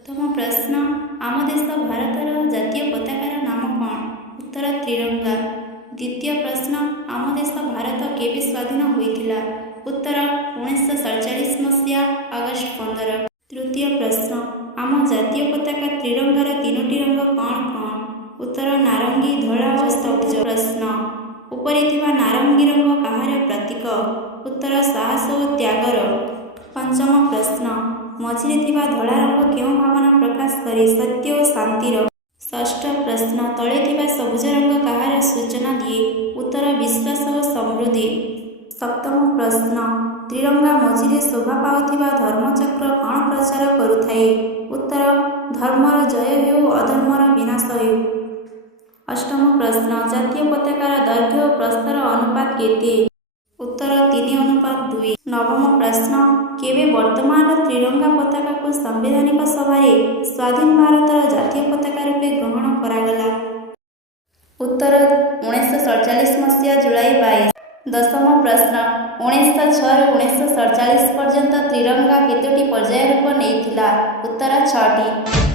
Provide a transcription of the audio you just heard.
प्रथम प्रश्न आम देश भारतर जातीय पताकार नाम कौन? उत्तर त्रिरंगा। द्वितीय प्रश्न आम देश भारत केबे स्वाधीन होइथिला? उत्तर 1947 मसीहा अगस्ट 15। तृतीय प्रश्न आम जातीय पताका त्रिरंगार तीनोटी रंग कौन कौन? उत्तर नारंगी, धला और सबुज। प्रश्न उपरि थिबा नारंगी रंग काहार प्रतीक? उत्तर साहस और त्यागर। पंचम प्रश्न मझिरे थिबा धला रंग केउं भावना प्रकाश करे? सत्य और शांतिर। षष्ठ प्रश्न तले थिबा सबुज रंग काहार सूचना दिए? उत्तर विश्वास और समृद्धि। सप्तम प्रश्न त्रिरंगा मझिरे शोभा पाउथिबा धर्मचक्र कौन प्रचार करुथाए? उत्तर धर्मर जय हेउ अधर्मर विनाश हेउ। अष्टम प्रश्न जातीय पताकार दैर्घ्य और प्रस्तर अनुपात केते? उत्तर 3:2। नवम प्रश्न केबे वर्तमान त्रिरंगा पताका को संवैधानिक सभा स्वाधीन भारतर जातीय पताका रूपे ग्रहण करागला? उत्तर 1947 मसीहा जुलाई 22। दशम प्रश्न 1906 ରୁ 1947 पर्यंत त्रिरंगा केतोटी पर्याय रूप नेइथिला? उत्तर 6टी।